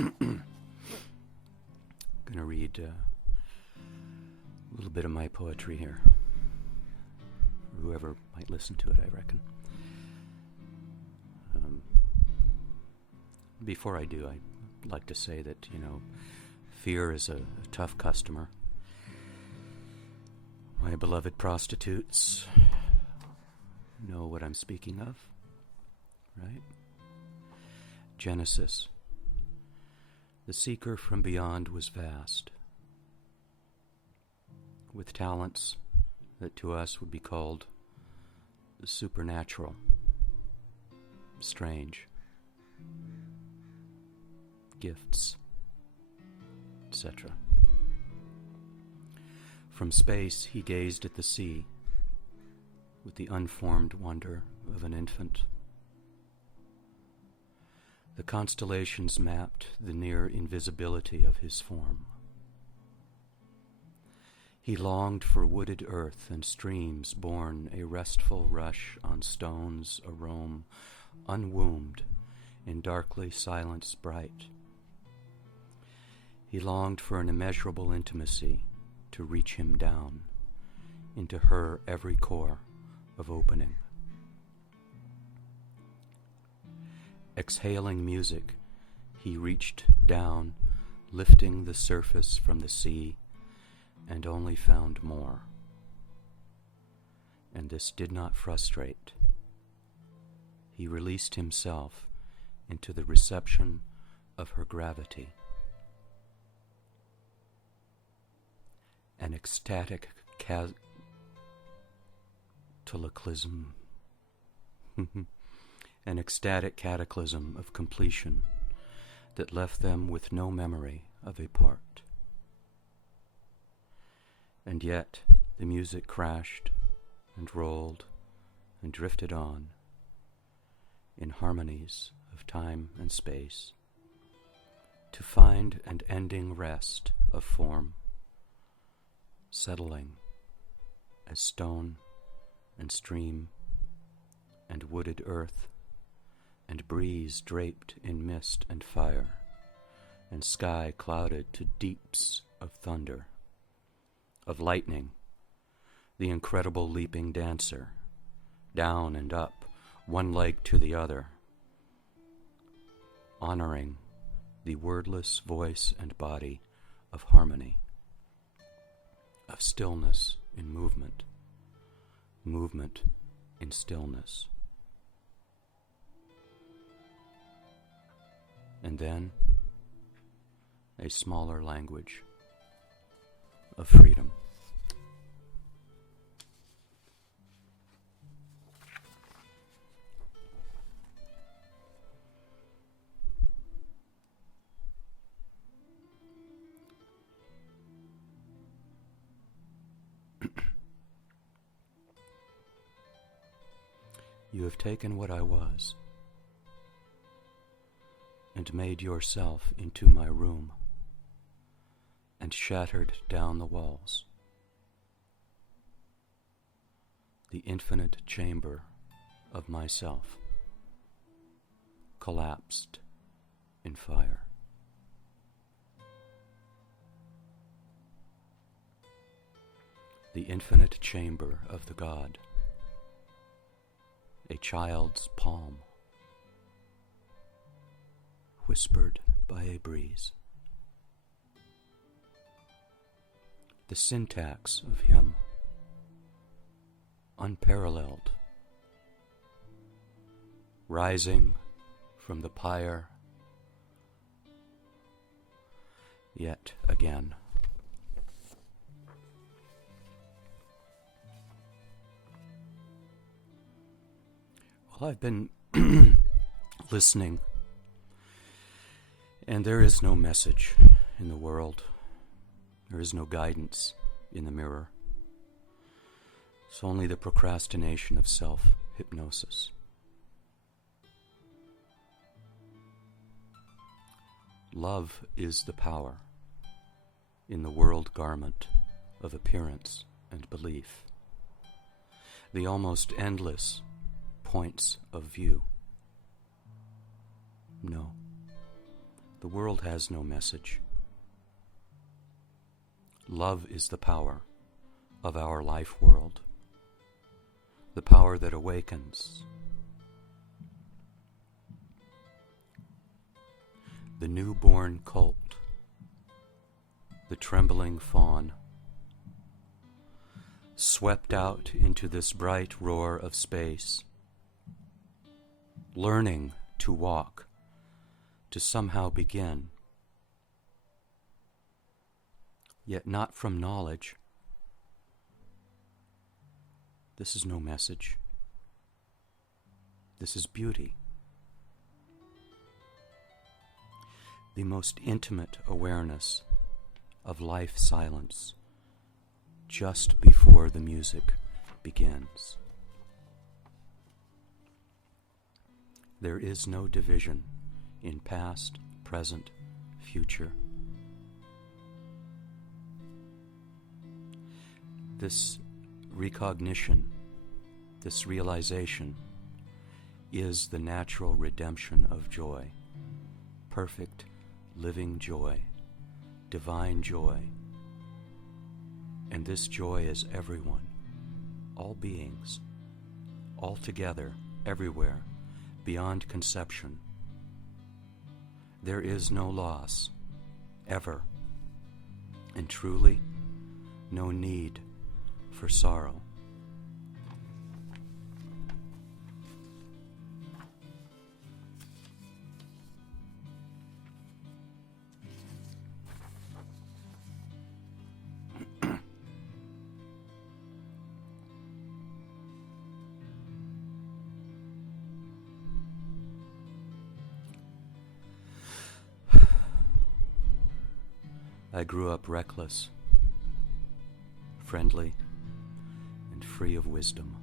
I'm going to read a little bit of my poetry here. Whoever might listen to it, I reckon. Before I do, I'd like to say that, fear is a tough customer. My beloved prostitutes know what I'm speaking of, right? Genesis. The seeker from beyond was vast, with talents that to us would be called supernatural, strange, gifts, etc. From space he gazed at the sea with the unformed wonder of an infant. The constellations mapped the near invisibility of his form. He longed for wooded earth and streams born a restful rush on stones a roam, unwombed in darkly silence bright. He longed for an immeasurable intimacy to reach him down into her every core of opening. Exhaling music, he reached down, lifting the surface from the sea, and only found more. And this did not frustrate. He released himself into the reception of her gravity. An ecstatic cataclysm an ecstatic cataclysm of completion that left them with no memory of a part. And yet the music crashed and rolled and drifted on in harmonies of time and space to find an ending rest of form, settling as stone and stream and wooded earth and breeze draped in mist and fire and sky clouded to deeps of thunder, of lightning, the incredible leaping dancer, down and up, one leg to the other, honoring the wordless voice and body of harmony, of stillness in movement, movement in stillness. And then a smaller language of freedom. You have taken what I was and made yourself into my room and shattered down the walls. The infinite chamber of myself collapsed in fire. The infinite chamber of the God, a child's palm, whispered by a breeze. The syntax of him, unparalleled, rising from the pyre yet again. Well, I've been listening, and there is no message in the world. There is no guidance in the mirror. It's only the procrastination of self-hypnosis. Love is the power in the world garment of appearance and belief, the almost endless points of view. No, The world has no message. Love is the power of our life world, the power that awakens. The newborn colt, the trembling fawn, swept out into this bright roar of space, learning to walk, to somehow begin, yet not from knowledge. This is no message. This is beauty. The most intimate awareness of life silence just before the music begins. There is no division in past, present, future. This recognition, this realization, is the natural redemption of joy, perfect, living joy, divine joy. And this joy is everyone, all beings, all together, everywhere, beyond conception. There is no loss, ever, and truly no need for sorrow. I grew up reckless, friendly, and free of wisdom.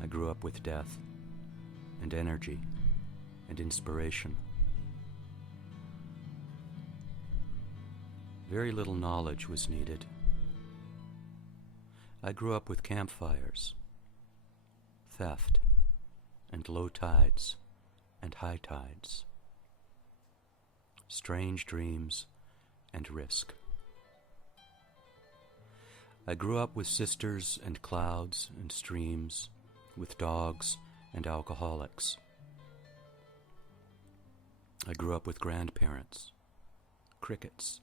I grew up with death and energy and inspiration. Very little knowledge was needed. I grew up with campfires, theft, and low tides and high tides, strange dreams and risk. I grew up with sisters and clouds and streams, with dogs and alcoholics. I grew up with grandparents, crickets,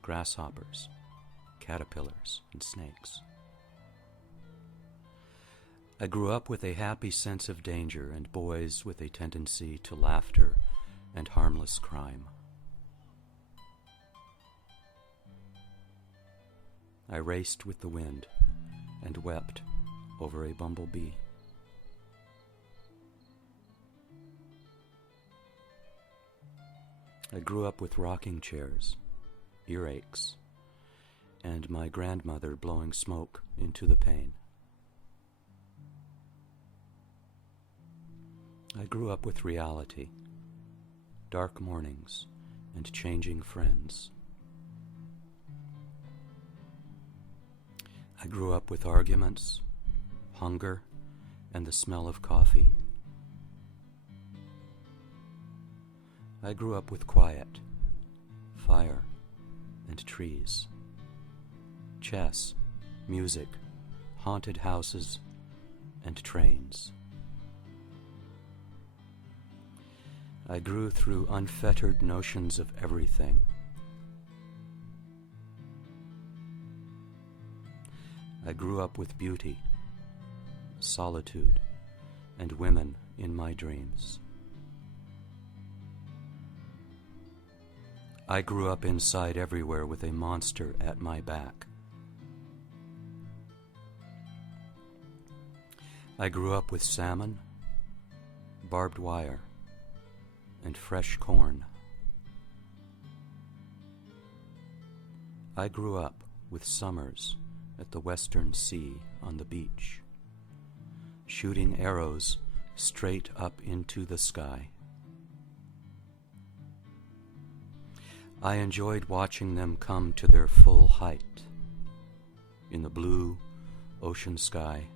grasshoppers, caterpillars, and snakes. I grew up with a happy sense of danger and boys with a tendency to laughter and harmless crime. I raced with the wind and wept over a bumblebee. I grew up with rocking chairs, earaches, and my grandmother blowing smoke into the pane. I grew up with reality, dark mornings, and changing friends. I grew up with arguments, hunger, and the smell of coffee. I grew up with quiet, fire, and trees, chess, music, haunted houses, and trains. I grew through unfettered notions of everything. I grew up with beauty, solitude, and women in my dreams. I grew up inside everywhere with a monster at my back. I grew up with salmon, barbed wire, and fresh corn. I grew up with summers at the western sea on the beach, shooting arrows straight up into the sky. I enjoyed watching them come to their full height in the blue ocean sky,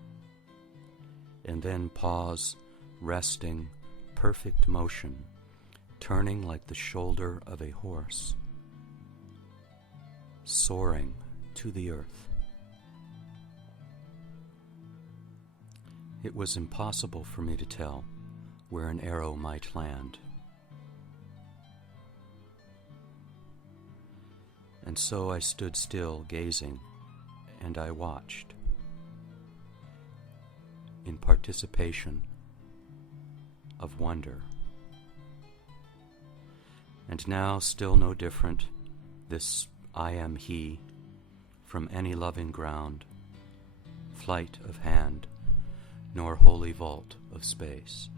and then pause, resting, perfect motion turning like the shoulder of a horse, soaring to the earth. It was impossible for me to tell where an arrow might land. And so I stood still, gazing, and I watched, in participation of wonder. And now, still no different, this I am he, from any loving ground, flight of hand, nor holy vault of space.